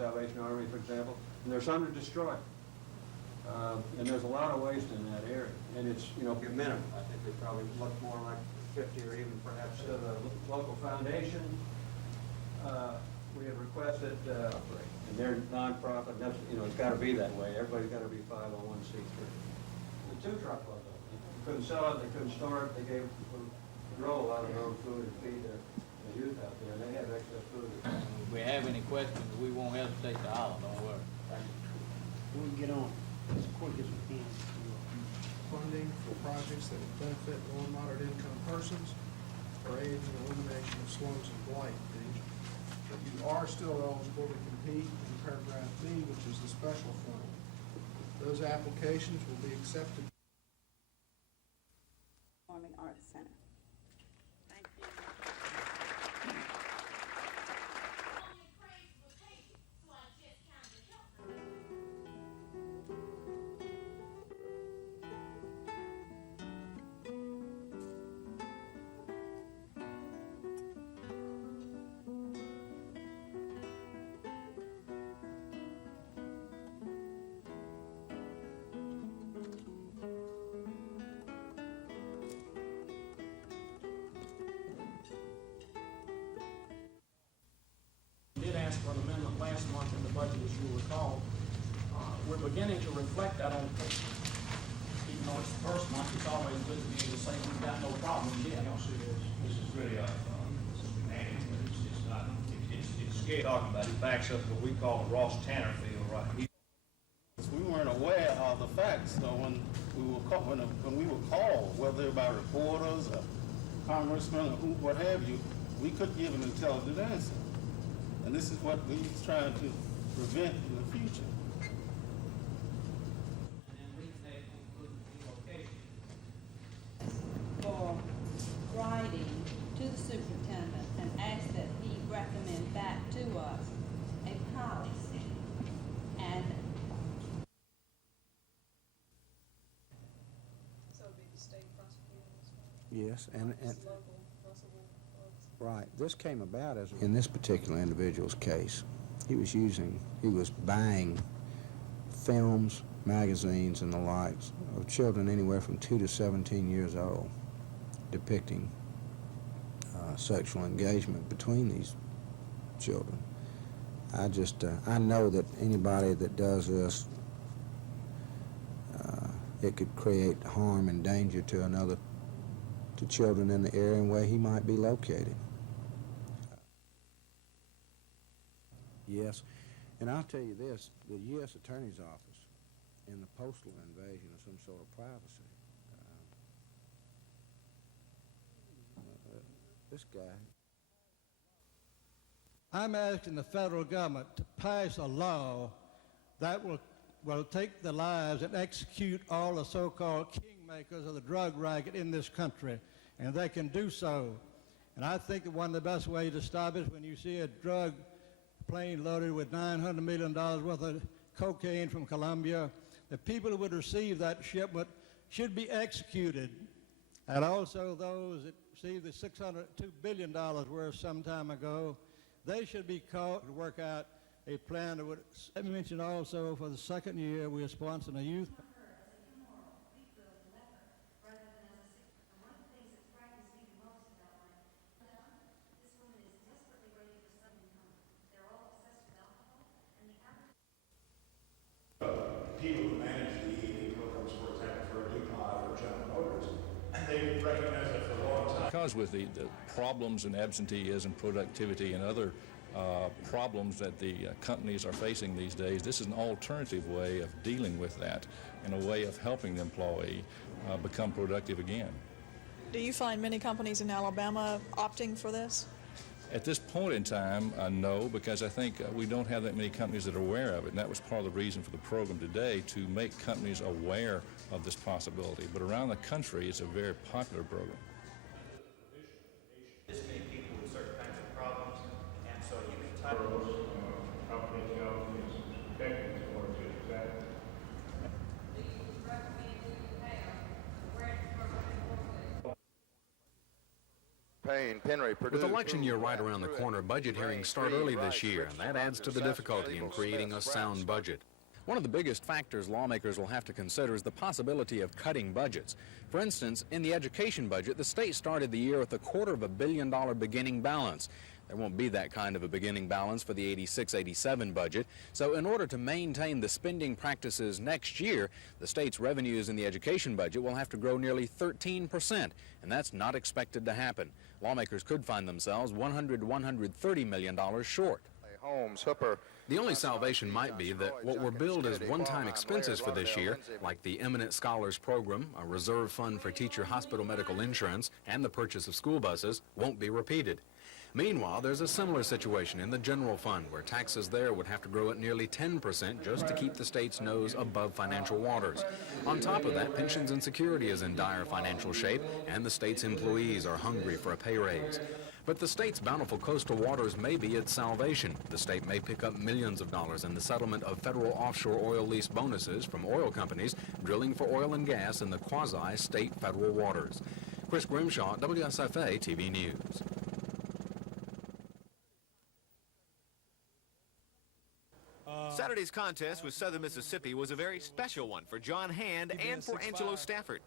Salvation Army, for example, and there's some to destroy. And there's a lot of waste in that area, and it's, a minimum. I think they probably look more like 50 or even perhaps to the local foundation. We have requested, and they're nonprofit, and that's, it's got to be that way. Everybody's got to be 501c3. The 2 truckload, though. They couldn't sell it, they couldn't store it, they gave grow a lot of their own food and feed the youth out there. They have excess food. If we have any questions, we won't hesitate to holler, don't worry. We'll get on as quick as we can. Funding for projects that would benefit low and moderate income persons for aid in the elimination of slums and blight. But you are still eligible to compete in paragraph B, which is the special fund. Those applications will be accepted. Performing Arts Center. Thank you. Did ask for an amendment last month in the budget, as you recall. We're beginning to reflect that on paper. Even though it's the first month, it's always good to be able to say we've got no problem yet. This is really a management. It's not. It's scary talking about. It backs up what we call the Ross Tanner field right here. We weren't aware of the facts, so when we were called, whether by reporters or congressmen or what have you, we couldn't give an intelligent answer. And this is what we're trying to prevent in the future. And then reconnect includes the location. For writing to the superintendent and ask that he recommend back to us a policy. And So it'd be the state prosecuting this one? Yes, and Local, Russell folks. right. This came about as in this particular individual's case. He was buying films, magazines, and the likes of children anywhere from 2 to 17 years old, depicting sexual engagement between these children. I know that anybody that does this, it could create harm and danger to children in the area where he might be located. Yes, and I'll tell you this, the U.S. Attorney's Office in the postal invasion of some sort of privacy, this guy. I'm asking the federal government to pass a law that will take the lives and execute all the so-called kingmakers of the drug racket in this country, and they can do so. And I think that one of the best ways to stop it is when you see a drug plane loaded with $900 million worth of cocaine from Colombia, the people who would receive that shipment should be executed. And also those that received the $2 billion worth some time ago, they should be caught to work out a plan that would, let me mention also, for the second year, we are sponsoring a youth. People who manage the EAD programs, for example, for DuPont or General Motors, they recognize that for a long time. Because with the problems in absenteeism, productivity, and other problems that the companies are facing these days, this is an alternative way of dealing with that and a way of helping the employee become productive again. Do you find many companies in Alabama opting for this? At this point in time, no, because I think we don't have that many companies that are aware of it, and that was part of the reason for the program today, to make companies aware of this possibility. But around the country, it's a very popular program. This many people with certain kinds of problems, and so you can type confidentiality is protected as far as it is that. do you recommend we have the grant program? With election year right around the corner, budget hearings start early this year, and that adds to the difficulty in creating a sound budget. One of the biggest factors lawmakers will have to consider is the possibility of cutting budgets. For instance, in the education budget, the state started the year with a $250 million beginning balance. There won't be that kind of a beginning balance for the 86-87 budget. So in order to maintain the spending practices next year, the state's revenues in the education budget will have to grow nearly 13%, and that's not expected to happen. Lawmakers could find themselves $130 million short. The only salvation might be that what were billed as one-time expenses for this year, like the Eminent Scholars Program, a reserve fund for teacher hospital medical insurance, and the purchase of school buses, won't be repeated. Meanwhile, there's a similar situation in the general fund, where taxes there would have to grow at nearly 10% just to keep the state's nose above financial waters. On top of that, pensions and security is in dire financial shape, and the state's employees are hungry for a pay raise. But the state's bountiful coastal waters may be its salvation. The state may pick up millions of dollars in the settlement of federal offshore oil lease bonuses from oil companies drilling for oil and gas in the quasi-state federal waters. Chris Grimshaw, WSFA TV News. Saturday's contest with Southern Mississippi was a very special one for John Hand and for Angelo Stafford.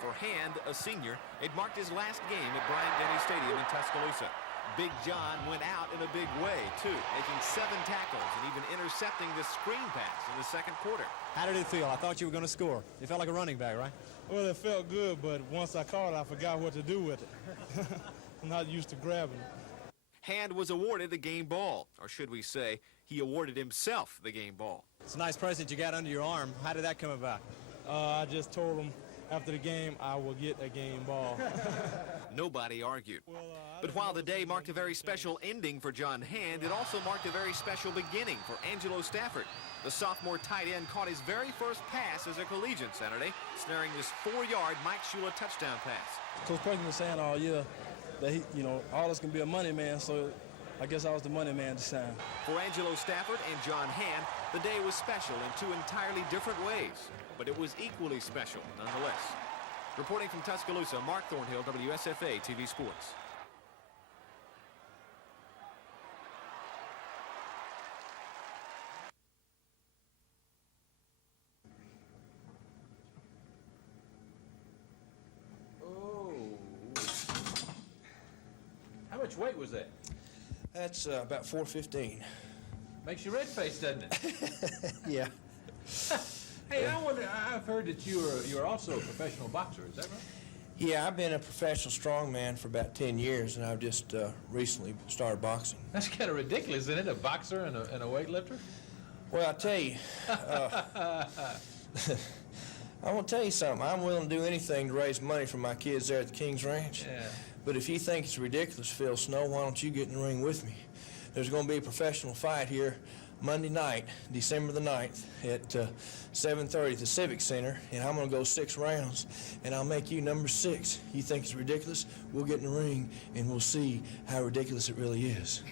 For Hand, a senior, it marked his last game at Bryant-Denny Stadium in Tuscaloosa. Big John went out in a big way, too, making 7 tackles and even intercepting the screen pass in the second quarter. How did it feel? I thought you were going to score. It felt like a running back, right? Well, it felt good, but once I caught it, I forgot what to do with it. I'm not used to grabbing it. Hand was awarded the game ball, or should we say, he awarded himself the game ball. It's a nice present you got under your arm. How did that come about? I just told him after the game I will get a game ball. Nobody argued. But while the day marked a very special ending for John Hand, it also marked a very special beginning for Angelo Stafford. The sophomore tight end caught his very first pass as a collegiate Saturday, snaring this 4-yard Mike Shula touchdown pass. Coach Perkins was saying all year that he, all us can be a money man, so I guess I was the money man this time. For Angelo Stafford and John Hand, the day was special in 2 entirely different ways, but it was equally special nonetheless. Reporting from Tuscaloosa, Mark Thornhill, WSFA TV Sports. How much weight was that? That's about 415. Makes you red-faced, doesn't it? Yeah. Hey, I wonder, I've heard that you're also a professional boxer, is that right? Yeah, I've been a professional strongman for about 10 years, and I've just recently started boxing. That's kind of ridiculous, isn't it? A boxer and a weightlifter? Well, I'll tell you, I want to tell you something. I'm willing to do anything to raise money for my kids there at the King's Ranch. Yeah. But if you think it's ridiculous, Phil Snow, why don't you get in the ring with me? There's going to be a professional fight here Monday night, December the 9th at 7:30 at the Civic Center, and I'm going to go 6 rounds, and I'll make you number 6. You think it's ridiculous? We'll get in the ring, and we'll see how ridiculous it really is.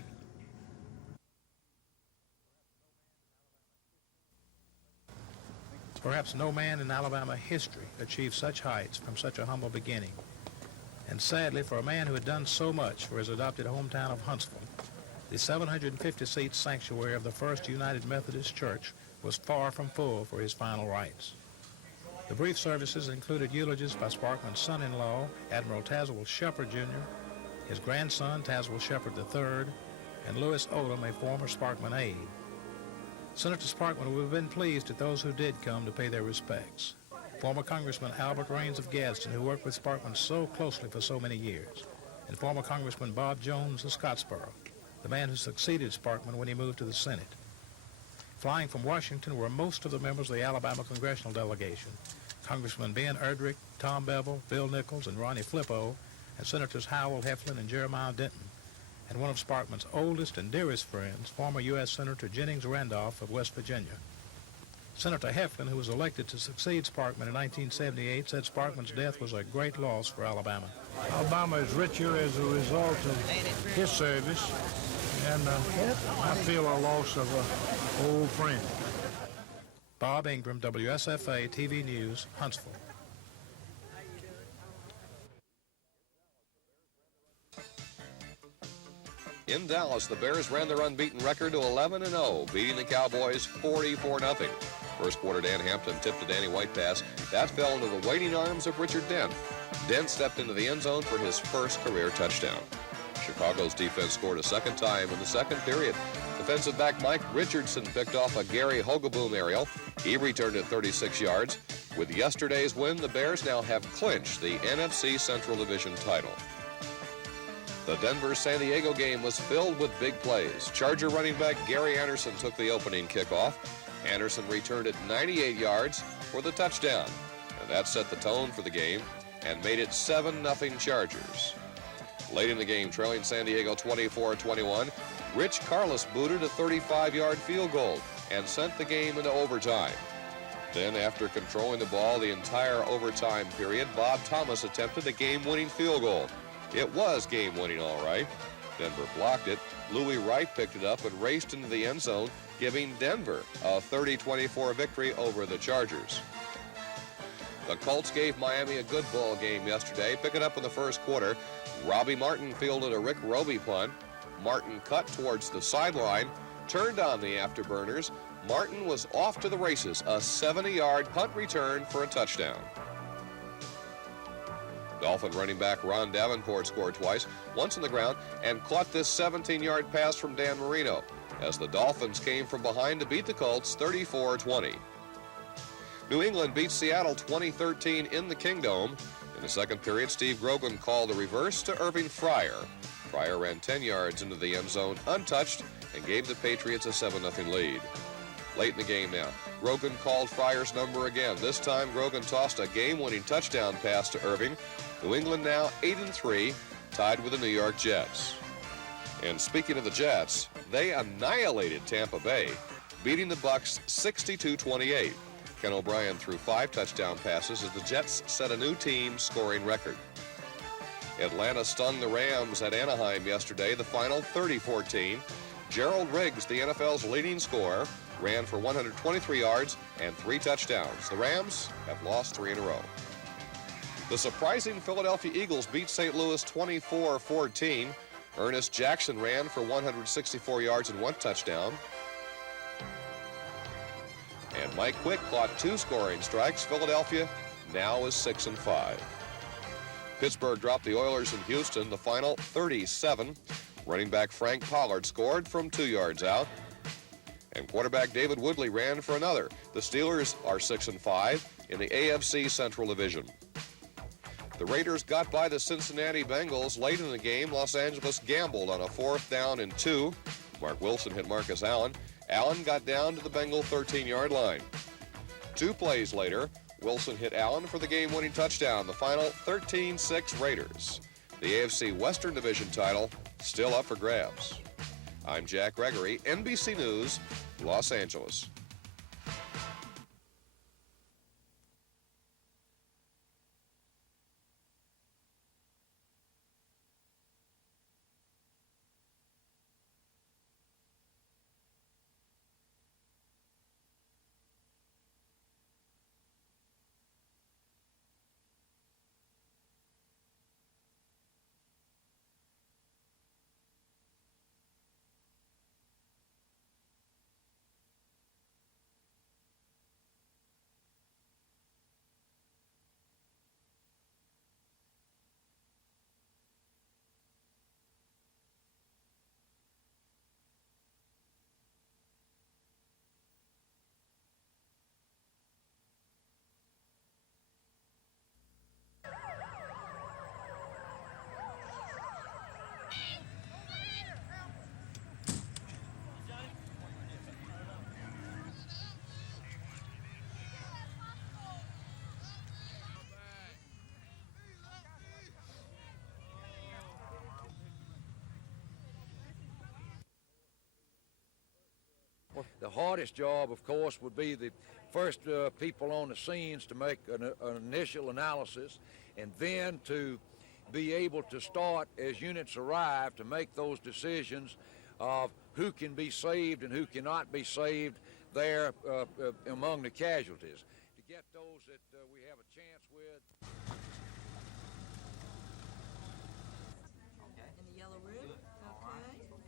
Perhaps no man in Alabama history achieved such heights from such a humble beginning. And sadly, for a man who had done so much for his adopted hometown of Huntsville, the 750-seat sanctuary of the First United Methodist Church was far from full for his final rites. The brief services included eulogies by Sparkman's son-in-law, Admiral Tazewell Shepard, Jr., his grandson, Tazewell Shepard III, and Louis Odom, a former Sparkman aide. Senator Sparkman would have been pleased at those who did come to pay their respects. Former Congressman Albert Raines of Gadsden, who worked with Sparkman so closely for so many years, and former Congressman Bob Jones of Scottsboro, the man who succeeded Sparkman when he moved to the Senate. Flying from Washington were most of the members of the Alabama congressional delegation, Congressman Ben Erdrich, Tom Bevel, Bill Nichols, and Ronnie Flippo, and Senators Howell Heflin and Jeremiah Denton, and one of Sparkman's oldest and dearest friends, former U.S. Senator Jennings Randolph of West Virginia. Senator Heflin, who was elected to succeed Sparkman in 1978, said Sparkman's death was a great loss for Alabama. Alabama is richer as a result of his service, and I feel a loss of an old friend. Bob Ingram, WSFA TV News, Huntsville. In Dallas, the Bears ran their unbeaten record to 11-0, beating the Cowboys 44-0. First quarter, Dan Hampton tipped a Danny White pass. That fell into the waiting arms of Richard Dent. Dent stepped into the end zone for his first career touchdown. Chicago's defense scored a second time in the second period. Defensive back Mike Richardson picked off a Gary Hogaboom aerial. He returned it 36 yards. With yesterday's win, the Bears now have clinched the NFC Central Division title. The Denver-San Diego game was filled with big plays. Charger running back Gary Anderson took the opening kickoff. Anderson returned it 98 yards for the touchdown, and that set the tone for the game and made it 7-0 Chargers. Late in the game, trailing San Diego 24-21, Rich Carlos booted a 35-yard field goal and sent the game into overtime. Then, after controlling the ball the entire overtime period, Bob Thomas attempted a game-winning field goal. It was game-winning, all right. Denver blocked it. Louis Wright picked it up and raced into the end zone, giving Denver a 30-24 victory over the Chargers. The Colts gave Miami a good ball game yesterday. Picking up in the first quarter, Robbie Martin fielded a Rick Roby punt. Martin cut towards the sideline, turned on the afterburners. Martin was off to the races, a 70-yard punt return for a touchdown. Dolphin running back Ron Davenport scored twice, once on the ground, and caught this 17-yard pass from Dan Marino as the Dolphins came from behind to beat the Colts 34-20. New England beat Seattle 20-13 in the Kingdome. In the second period, Steve Grogan called a reverse to Irving Fryer. Fryer ran 10 yards into the end zone untouched and gave the Patriots a 7-0 lead. Late in the game now, Grogan called Fryer's number again. This time, Grogan tossed a game-winning touchdown pass to Irving. New England now 8-3, tied with the New York Jets. And speaking of the Jets, they annihilated Tampa Bay, beating the Bucs 62-28. Ken O'Brien threw 5 touchdown passes as the Jets set a new team scoring record. Atlanta stung the Rams at Anaheim yesterday, the final 30-14. Gerald Riggs, the NFL's leading scorer, ran for 123 yards and 3 touchdowns. The Rams have lost 3 in a row. The surprising Philadelphia Eagles beat St. Louis 24-14. Ernest Jackson ran for 164 yards and 1 touchdown. And Mike Quick caught 2 scoring strikes. Philadelphia now is 6-5. Pittsburgh dropped the Oilers in Houston, the final 37. Running back Frank Pollard scored from 2 yards out. And quarterback David Woodley ran for another. The Steelers are 6-5 in the AFC Central Division. The Raiders got by the Cincinnati Bengals late in the game. Los Angeles gambled on a 4th down and 2. Mark Wilson hit Marcus Allen. Allen got down to the Bengal 13-yard line. 2 plays later, Wilson hit Allen for the game-winning touchdown. The final 13-6 Raiders. The AFC Western Division title still up for grabs. I'm Jack Gregory, NBC News, Los Angeles. The hardest job, of course, would be the first people on the scenes to make an initial analysis, and then to be able to start, as units arrive, to make those decisions of who can be saved and who cannot be saved there among the casualties. To get those that we have a chance with. In the yellow room? Okay.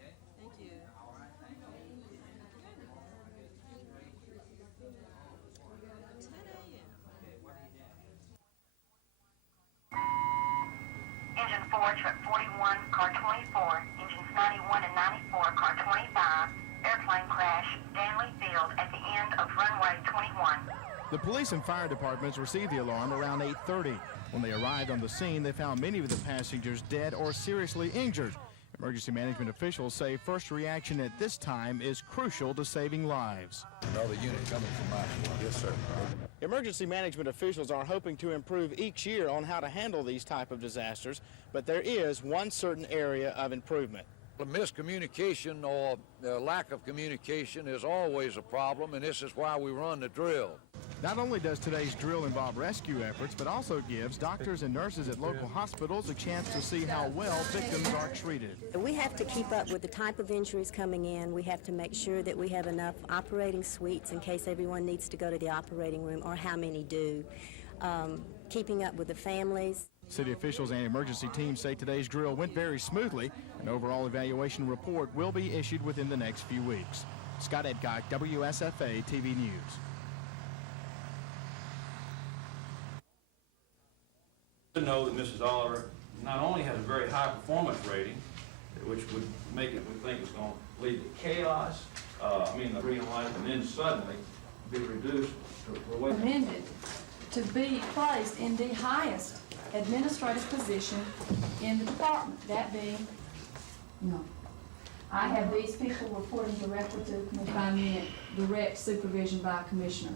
Ford truck 41, car 24, engines 91 and 94, car 25, airplane crash, Danley Field at the end of runway 21. The police and fire departments received the alarm around 8:30. When they arrived on the scene, they found many of the passengers dead or seriously injured. Emergency management officials say first reaction at this time is crucial to saving lives. Another unit coming from my squad. Yes, sir. Emergency management officials are hoping to improve each year on how to handle these type of disasters, but there is one certain area of improvement. Miscommunication or lack of communication is always a problem, and this is why we run the drill. Not only does today's drill involve rescue efforts, but also gives doctors and nurses at local hospitals a chance to see how well victims are treated. We have to keep up with the type of injuries coming in. We have to make sure that we have enough operating suites in case everyone needs to go to the operating room, or how many do. Keeping up with the families. City officials and emergency teams say today's drill went very smoothly. An overall evaluation report will be issued within the next few weeks. Scott Edcock, WSFA TV News. To know that Mrs. Oliver not only has a very high performance rating, which would make it, we think, it's going to lead to chaos, the green light, and then suddenly be reduced to the way. Recommended to be placed in the highest administrative position in the department, that being, no. I have these people reporting directly to the commissioner. I meant direct supervision by a commissioner.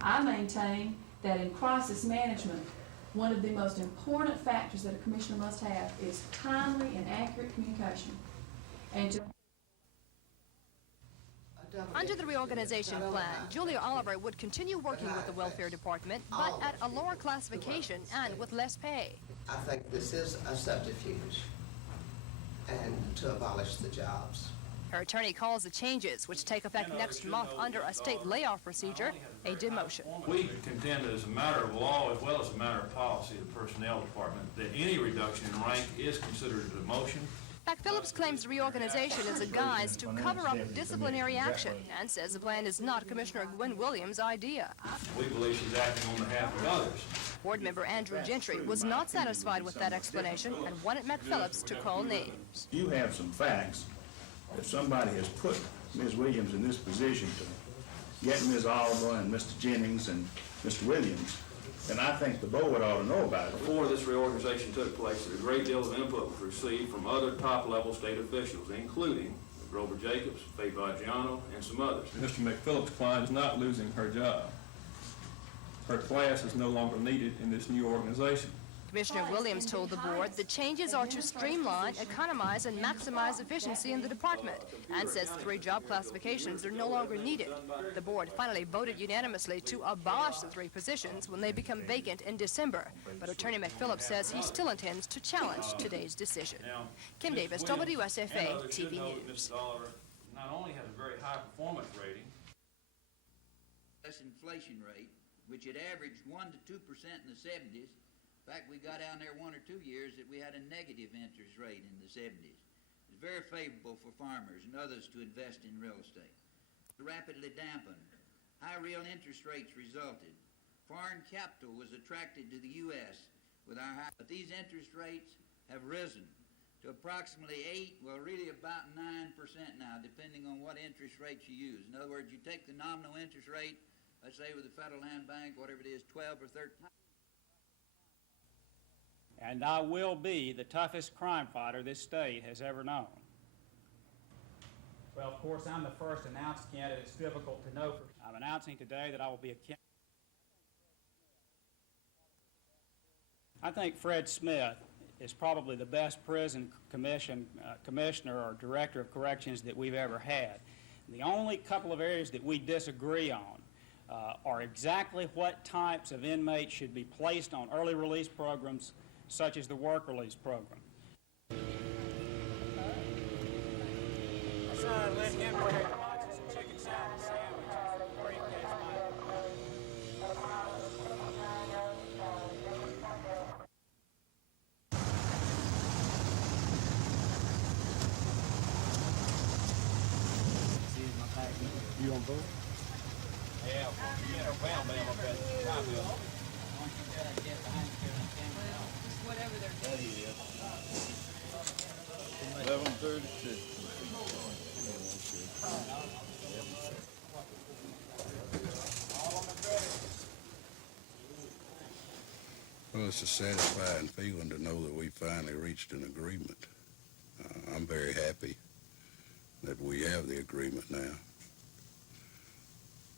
I maintain that in crisis management, one of the most important factors that a commissioner must have is timely and accurate communication. And under the reorganization plan, Julia Oliver would continue working with the welfare department, but at a lower classification and with less pay. I think this is a subterfuge and to abolish the jobs. Her attorney calls the changes, which take effect next month under a state layoff procedure, a demotion. We contend as a matter of law as well as a matter of policy of the personnel department that any reduction in rank is considered a demotion. Phillips claims the reorganization is a guise to cover up disciplinary action and says the plan is not Commissioner Gwen Williams' idea. We believe she's acting on behalf of others. Board member Andrew Gentry was not satisfied with that explanation and wanted Phillips to call names. You have some facts. If somebody has put Ms. Williams in this position to get Ms. Oliver and Mr. Jennings and Mr. Williams, then I think the board ought to know about it. Before this reorganization took place, a great deal of input was received from other top-level state officials, including Grover Jacobs, Faye Baggiano, and some others. Mr. McPhillips' client is not losing her job. Her class is no longer needed in this new organization. Commissioner Williams told the board the changes are to streamline, economize, and maximize efficiency in the department, and says 3 job classifications are no longer needed. The board finally voted unanimously to abolish the 3 positions when they become vacant in December, but Attorney McPhillips says he still intends to challenge today's decision. Kim Davis, WSFA TV News. Not only has a very high performance rating, less inflation rate, which had averaged 1 to 2% in the 70s. In fact, we got down there 1 or 2 years that we had a negative interest rate in the 70s. It's very favorable for farmers and others to invest in real estate. Rapidly dampened. High real interest rates resulted. Foreign capital was attracted to the U.S. with our high, but these interest rates have risen to approximately 8, well, really about 9% now, depending on what interest rates you use. In other words, you take the nominal interest rate, let's say with the Federal Land Bank, whatever it is, 12 or 13. And I will be the toughest crime fighter this state has ever known. Well, of course, I'm the first announced candidate. It's difficult to know. I'm announcing today that I will be a candidate. I think Fred Smith is probably the best prison commissioner or director of corrections that we've ever had. The only couple of areas that we disagree on are exactly what types of inmates should be placed on early release programs such as the work release program. You on board? Yeah, well, man, whatever they're doing. 11:32. Well, it's a satisfying feeling to know that we finally reached an agreement. I'm very happy that we have the agreement now.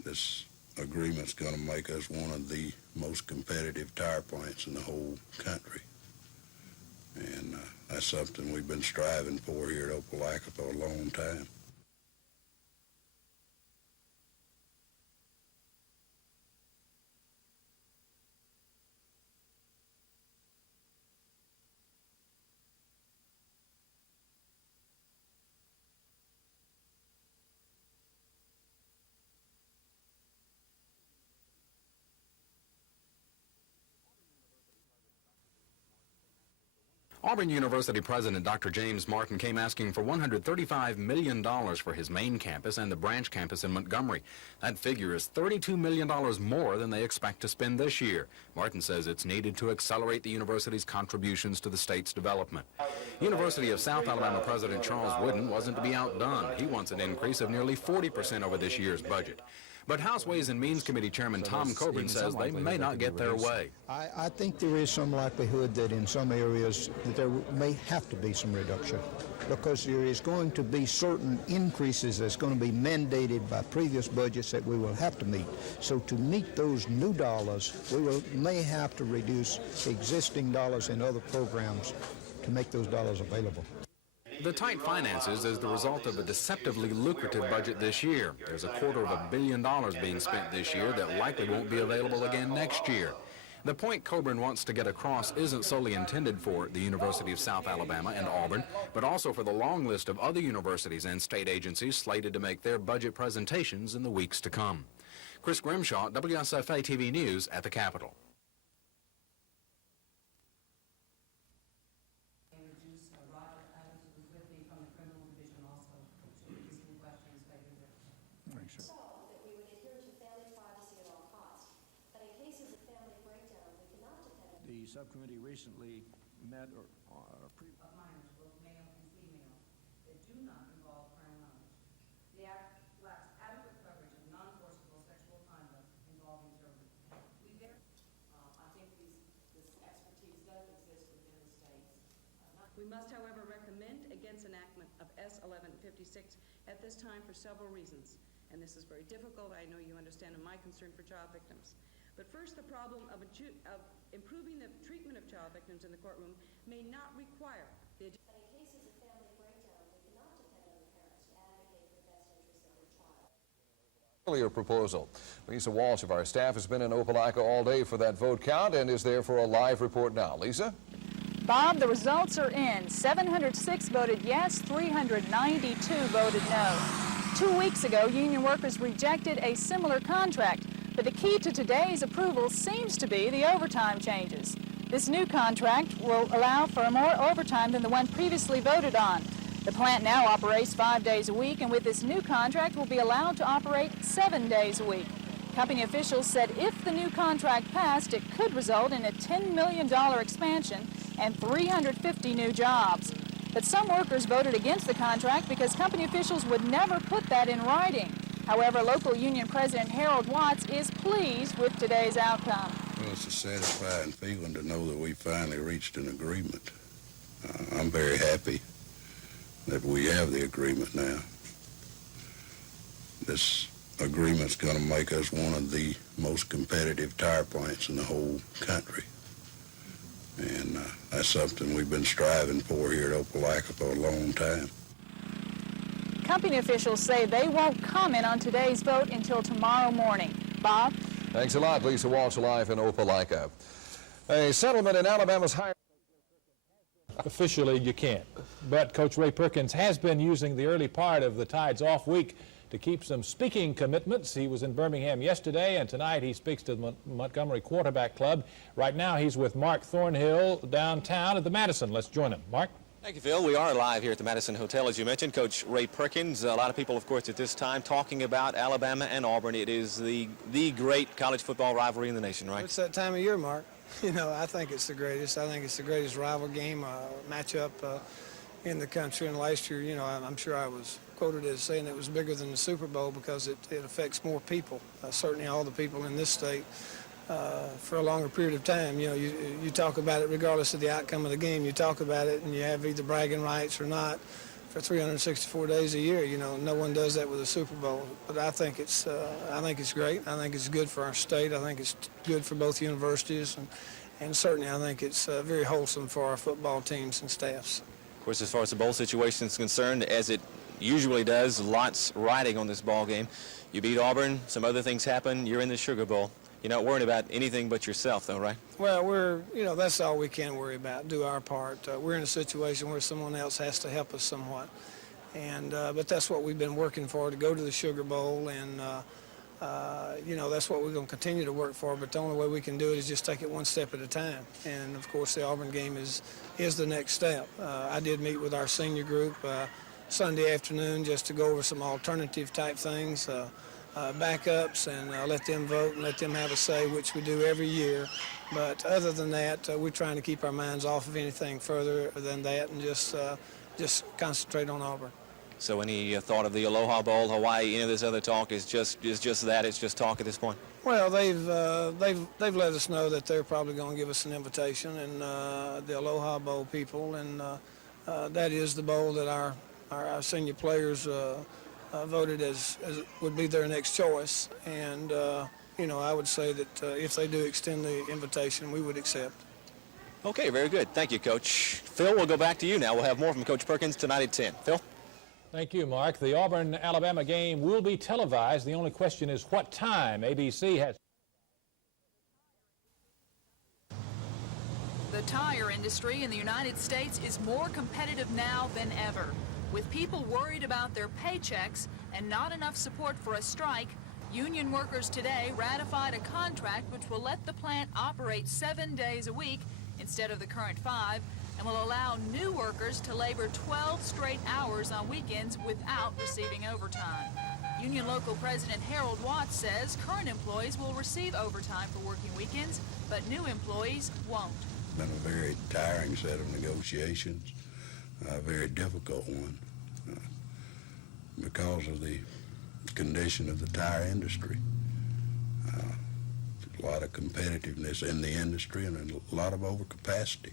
This agreement's going to make us one of the most competitive tire plants in the whole country. And that's something we've been striving for here at Opelika for a long time. Auburn University President Dr. James Martin came asking for $135 million for his main campus and the branch campus in Montgomery. That figure is $32 million more than they expect to spend this year. Martin says it's needed to accelerate the university's contributions to the state's development. University of South Alabama President Charles Wooden wasn't to be outdone. He wants an increase of nearly 40% over this year's budget. But House Ways and Means Committee Chairman Tom Coburn says they may not get their way. I think there is some likelihood that in some areas that there may have to be some reduction, because there is going to be certain increases that's going to be mandated by previous budgets that we will have to meet. So to meet those new dollars, we may have to reduce existing dollars in other programs to make those dollars available. The tight finances is the result of a deceptively lucrative budget this year. There's $250 million being spent this year that likely won't be available again next year. The point Coburn wants to get across isn't solely intended for the University of South Alabama and Auburn, but also for the long list of other universities and state agencies slated to make their budget presentations in the weeks to come. Chris Grimshaw, WSFA TV News at the Capitol. The subcommittee recently met of minors, both male and female, that do not involve prior knowledge. The act lacks adequate coverage of non-forcible sexual conduct involving children. I think this expertise does exist within the states. We must, however, recommend against enactment of S1156 at this time for several reasons. And this is very difficult. I know you understand my concern for child victims. But first, the problem of improving the treatment of child victims in the courtroom may not require the... But in cases of family breakdown, we cannot depend on the parents to advocate for the best interests of their child. Earlier proposal. Lisa Walsh of our staff has been in Opelika all day for that vote count and is there for a live report now. Lisa? Bob, the results are in. 706 voted yes, 392 voted no. 2 weeks ago, union workers rejected a similar contract. But the key to today's approval seems to be the overtime changes. This new contract will allow for more overtime than the one previously voted on. The plant now operates 5 days a week, and with this new contract will be allowed to operate 7 days a week. Company officials said if the new contract passed, it could result in a $10 million expansion and 350 new jobs. But some workers voted against the contract because company officials would never put that in writing. However, local union president Harold Watts is pleased with today's outcome. Well, it's a satisfying feeling to know that we finally reached an agreement. I'm very happy that we have the agreement now. This agreement's going to make us one of the most competitive tire plants in the whole country. And that's something we've been striving for here at Opelika for a long time. Company officials say they won't comment on today's vote until tomorrow morning. Bob? Thanks a lot, Lisa Walsh, live in Opelika. A settlement in Alabama's higher... Officially, you can't. But Coach Ray Perkins has been using the early part of the Tide's off week to keep some speaking commitments. He was in Birmingham yesterday, and tonight he speaks to the Montgomery Quarterback Club. Right now, he's with Mark Thornhill downtown at the Madison. Let's join him. Mark? Thank you, Phil. We are live here at the Madison Hotel, as you mentioned. Coach Ray Perkins, a lot of people, of course, at this time talking about Alabama and Auburn. It is the great college football rivalry in the nation, right? It's that time of year, Mark. You know, I think it's the greatest. I think it's the greatest rival game matchup in the country. And last year, you know, I'm sure I was quoted as saying it was bigger than the Super Bowl because it affects more people, certainly all the people in this state, for a longer period of time. You know, you talk about it regardless of the outcome of the game. You talk about it and you have either bragging rights or not for 364 days a year. You know, no one does that with a Super Bowl. But I think it's great. I think it's good for our state. I think it's good for both universities. And certainly I think it's very wholesome for our football teams and staffs. Of course, as far as the bowl situation is concerned, as it usually does, lots riding on this ball game. You beat Auburn, some other things happen, you're in the Sugar Bowl. You're not worried about anything but yourself, though, right? Well, that's all we can worry about, do our part. We're in a situation where someone else has to help us somewhat. And but that's what we've been working for, to go to the Sugar Bowl, and you know, that's what we're going to continue to work for. But the only way we can do it is just take it one step at a time. And of course, the Auburn game is the next step. I did meet with our senior group Sunday afternoon just to go over some alternative type things, backups, and let them vote and let them have a say, which we do every year. But other than that, we're trying to keep our minds off of anything further than that and just concentrate on Auburn. So any thought of the Aloha Bowl, Hawaii, any of this other talk is just that, it's just talk at this point? Well, they've let us know that they're probably going to give us an invitation, and the Aloha Bowl people, and that is the bowl that our senior players voted as would be their next choice. And you know, I would say that if they do extend the invitation, we would accept. Okay, very good. Thank you, Coach. Phil, we'll go back to you now. We'll have more from Coach Perkins tonight at 10. Phil? Thank you, Mark. The Auburn-Alabama game will be televised. The only question is what time. ABC has... The tire industry in the United States is more competitive now than ever. With people worried about their paychecks and not enough support for a strike, union workers today ratified a contract which will let the plant operate 7 days a week instead of the current 5, and will allow new workers to labor 12 straight hours on weekends without receiving overtime. Union Local President Harold Watts says current employees will receive overtime for working weekends, but new employees won't. Been a very tiring set of negotiations, a very difficult one, because of the condition of the tire industry. A lot of competitiveness in the industry and a lot of overcapacity.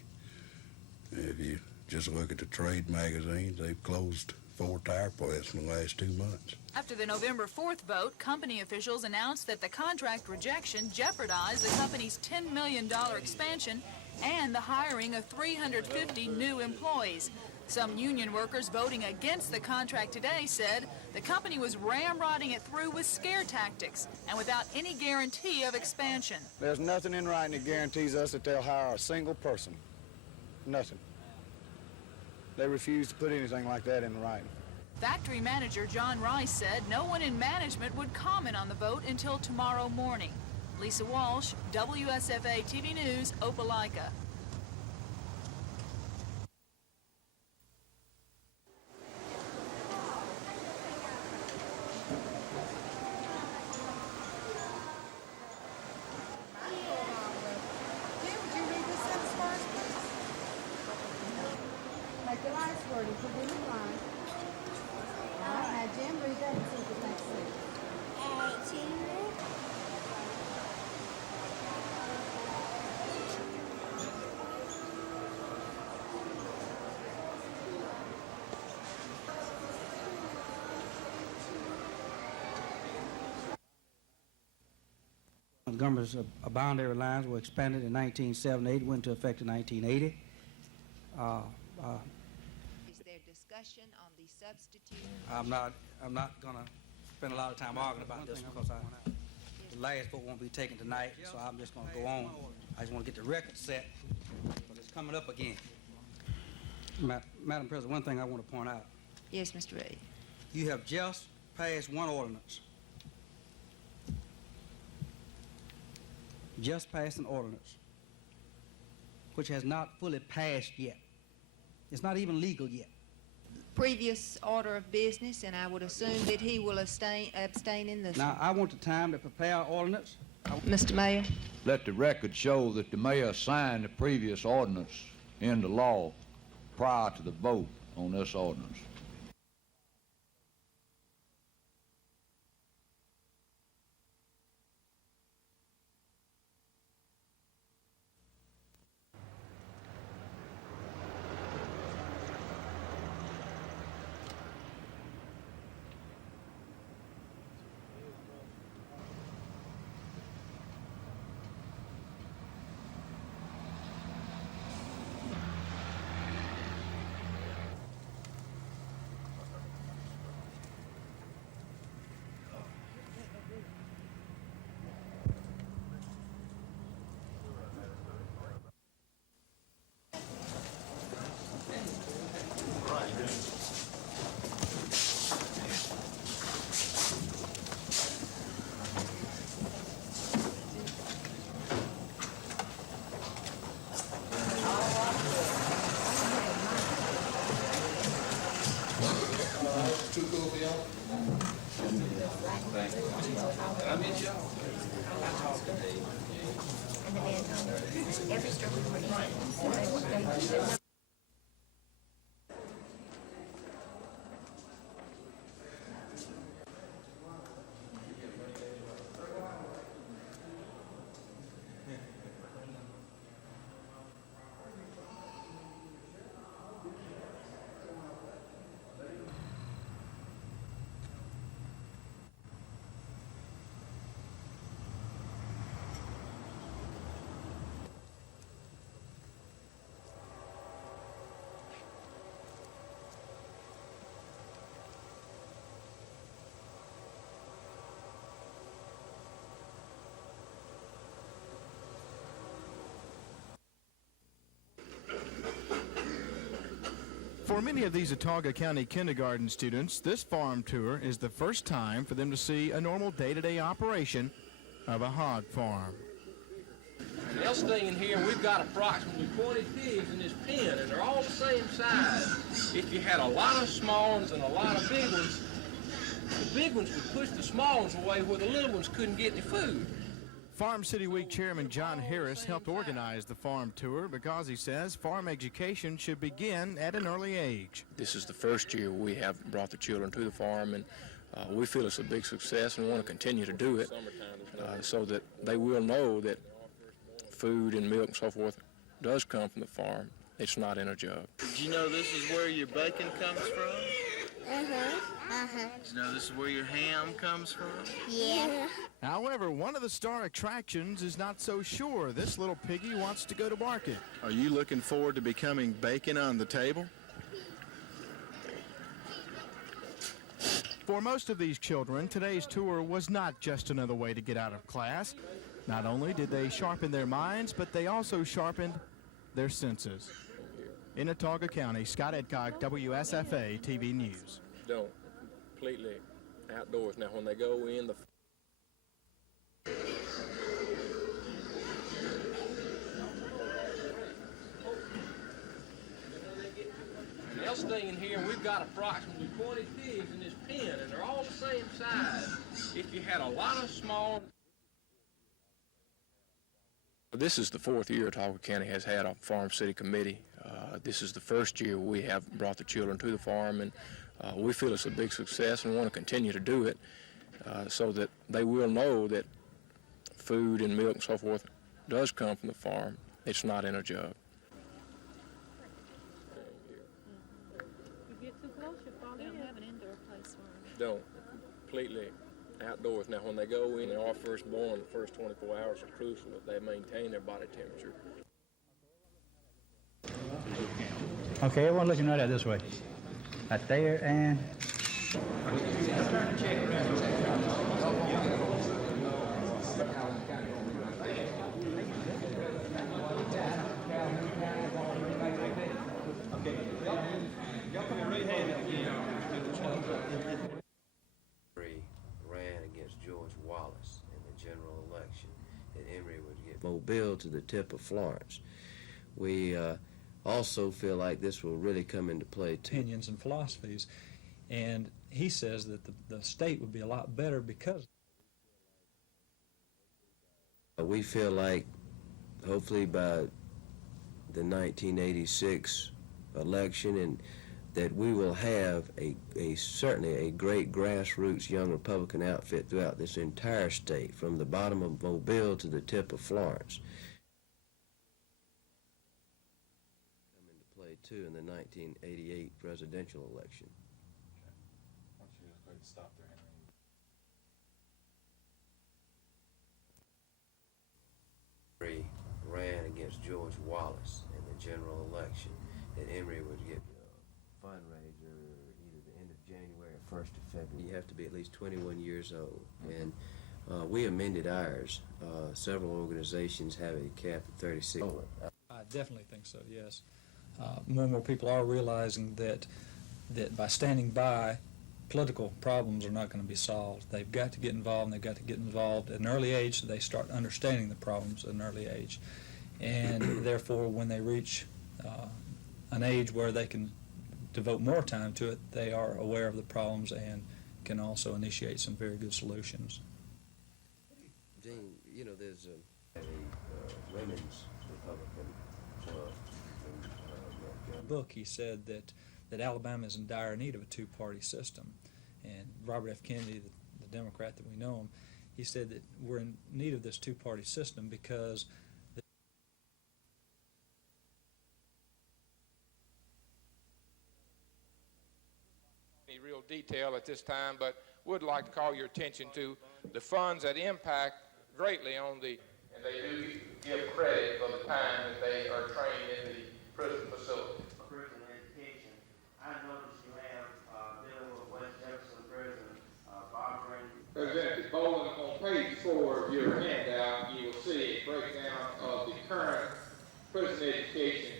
If you just look at the trade magazines, they've closed 4 tire plants in the last 2 months. After the November 4th vote, company officials announced that the contract rejection jeopardized the company's $10 million expansion and the hiring of 350 new employees. Some union workers voting against the contract today said the company was ramrodding it through with scare tactics and without any guarantee of expansion. There's nothing in writing that guarantees us that they'll hire a single person. Nothing. They refuse to put anything like that in writing. Factory manager John Rice said no one in management would comment on the vote until tomorrow morning. Lisa Walsh, WSFA TV News, Opelika. Montgomery's boundary lines were expanded in 1978, went into effect in 1980. Is there discussion on the substitute? I'm not going to spend a lot of time arguing about this because the last vote won't be taken tonight, so I'm just going to go on. I just want to get the record set because it's coming up again. Madam President, one thing I want to point out. Yes, Mr. Ray. You have just passed one ordinance. Just passed an ordinance which has not fully passed yet. It's not even legal yet. previous order of business, and I would assume that he will abstain in this Now, one. I want the time to prepare our ordinance. Mr. Mayor? Let the record show that the mayor signed the previous ordinance into law prior to the vote on this ordinance. For many of these Autauga County kindergarten students, this farm tour is the first time for them to see a normal day-to-day operation of a hog farm. Now staying here, we've got approximately 20 pigs in this pen, and they're all the same size. If you had a lot of small ones and a lot of big ones, the big ones would push the small ones away where the little ones couldn't get any food. Farm City Week Chairman John Harris helped organize the farm tour because he says farm education should begin at an early age. This is the first year we have brought the children to the farm, and we feel it's a big success and want to continue to do it so that they will know that food and milk and so forth does come from the farm. It's not in a jug. Did you know this is where your bacon comes from? Did you know this is where your ham comes from? Yeah. However, one of the star attractions is not so sure this little piggy wants to go to market. Are you looking forward to becoming bacon on the table? For most of these children, today's tour was not just another way to get out of class. Not only did they sharpen their minds, but they also sharpened their senses. In Autauga County, Scott Edcock, WSFA TV News. Don't. Completely outdoors. Now, when they go in the... Now staying here, we've got approximately 20 pigs in this pen, and they're all the same size. If you had a lot of small... This is the fourth year Autauga County has had a Farm City Committee. This is the first year we have brought the children to the farm, and we feel it's a big success and want to continue to do it so that they will know that food and milk and so forth does come from the farm. It's not in a jug. You get too close, you fall in. They don't have an indoor place for them. Don't. Completely outdoors. Now, when they go in, they are firstborn. The first 24 hours are crucial that they maintain their body temperature. Okay, everyone looking right at this way. Right there, and... Ran against George Wallace in the general election, that Emory would get Mobile to the tip of Florence. We also feel like this will really come into play too. Opinions and philosophies, and he says that the state would be a lot better because We feel like hopefully by the 1986 election and that we will have certainly a great grassroots young Republican outfit throughout this entire state, from the bottom of Mobile to the tip of Florence. Come into play too in the 1988 presidential election. Why don't you just go ahead and stop there, Henry? Ran against George Wallace in the general election, that Emory would get a fundraiser either the end of January or 1st of February. You have to be at least 21 years old. And we amended ours. Several organizations have a cap of 36. I definitely think so, yes. More and more people are realizing that by standing by, political problems are not going to be solved. They've got to get involved, and they've got to get involved at an early age so they start understanding the problems at an early age. And therefore, when they reach an age where they can devote more time to it, they are aware of the problems and can also initiate some very good solutions. Gene, you know, there's a women's Republican club. In the book, he said that Alabama is in dire need of a two-party system. And Robert F. Kennedy, the Democrat that we know him, he said that we're in need of this two-party system because real detail at this time, but would like to call your attention to the funds that impact greatly on the, and they do give credit for the time that they are trained in the prison facility. Prison education. I noticed you have dealing with West Jefferson Prison, barbering. Representative Bowling, on page 4 of your handout, you will see a breakdown of the current prison education.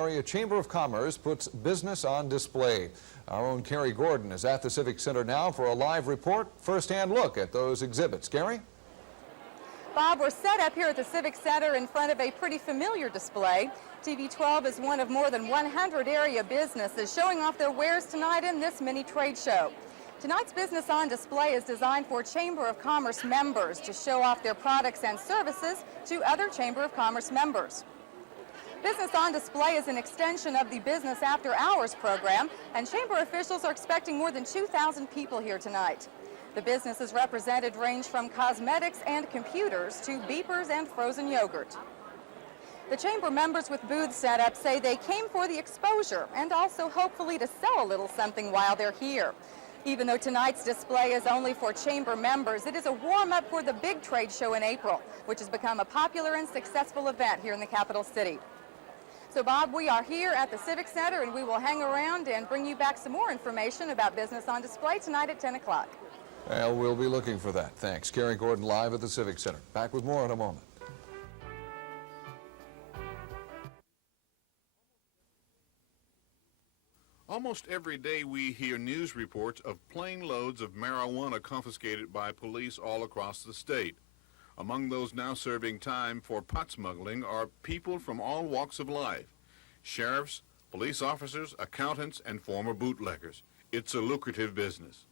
Area Chamber of Commerce puts business on display. Our own Carrie Gordon is at the Civic Center now for a live report, first-hand look at those exhibits. Carrie? Bob, we're set up here at the Civic Center in front of a pretty familiar display. TV 12 is one of more than 100 area businesses showing off their wares tonight in this mini trade show. Tonight's business on display is designed for Chamber of Commerce members to show off their products and services to other Chamber of Commerce members. Business on Display is an extension of the Business After Hours program, and Chamber officials are expecting more than 2,000 people here tonight. The businesses represented range from cosmetics and computers to beepers and frozen yogurt. The Chamber members with booths set up say they came for the exposure and also hopefully to sell a little something while they're here. Even though tonight's display is only for Chamber members, it is a warm-up for the big trade show in April, which has become a popular and successful event here in the capital city. So, Bob, we are here at the Civic Center, and we will hang around and bring you back some more information about Business on Display tonight at 10 o'clock. Well, we'll be looking for that. Thanks. Carrie Gordon live at the Civic Center. Back with more in a moment. Almost every day we hear news reports of plane loads of marijuana confiscated by police all across the state. Among those now serving time for pot smuggling are people from all walks of life. Sheriffs, police officers, accountants, and former bootleggers. It's a lucrative business.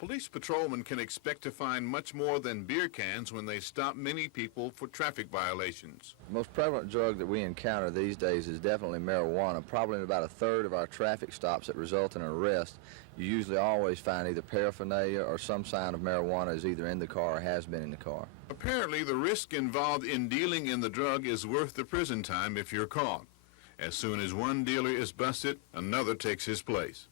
Police patrolmen can expect to find much more than beer cans when they stop many people for traffic violations. The most prevalent drug that we encounter these days is definitely marijuana. Probably in about a third of our traffic stops that result in an arrest, you usually always find either paraphernalia or some sign of marijuana is either in the car or has been in the car. Apparently, the risk involved in dealing in the drug is worth the prison time if you're caught. As soon as one dealer is busted, another takes his place.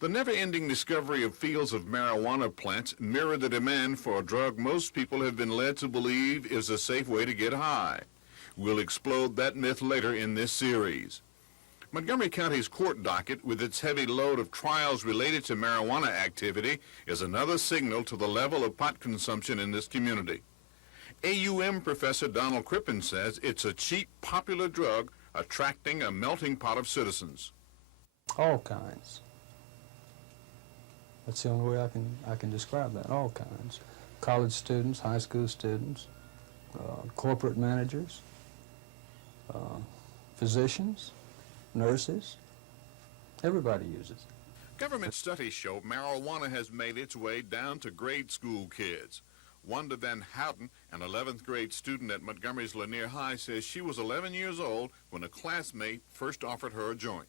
The never-ending discovery of fields of marijuana plants mirror the demand for a drug most people have been led to believe is a safe way to get high. We'll explode that myth later in this series. Montgomery County's court docket, with its heavy load of trials related to marijuana activity, is another signal to the level of pot consumption in this community. AUM professor Donald Crippen says it's a cheap, popular drug attracting a melting pot of citizens. All kinds. That's the only way I can describe that, all kinds. College students, high school students, corporate managers, physicians, nurses, everybody uses. Government studies show marijuana has made its way down to grade school kids. Wanda Van Houten, an 11th grade student at Montgomery's Lanier High, says she was 11 years old when a classmate first offered her a joint.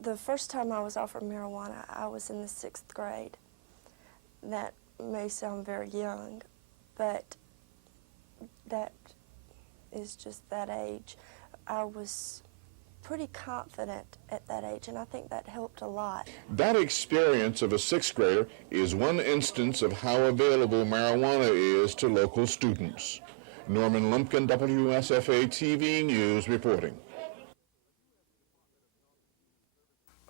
The first time I was offered marijuana, I was in the 6th grade. That may sound very young, but that is just that age. I was pretty confident at that age, and I think that helped a lot. That experience of a 6th grader is one instance of how available marijuana is to local students. Norman Lumpkin, WSFA TV News reporting.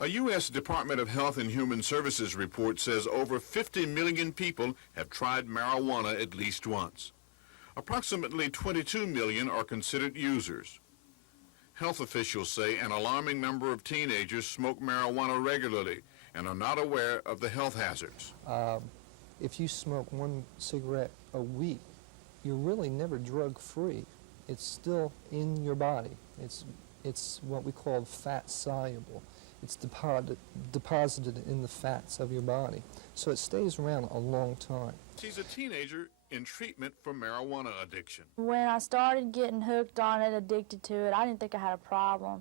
A U.S. Department of Health and Human Services report says over 50 million people have tried marijuana at least once. Approximately 22 million are considered users. Health officials say an alarming number of teenagers smoke marijuana regularly and are not aware of the health hazards. If you smoke one cigarette a week, you're really never drug-free. It's still in your body. It's what we call fat soluble. It's deposited in the fats of your body. So it stays around a long time. She's a teenager in treatment for marijuana addiction. When I started getting hooked on it, addicted to it, I didn't think I had a problem.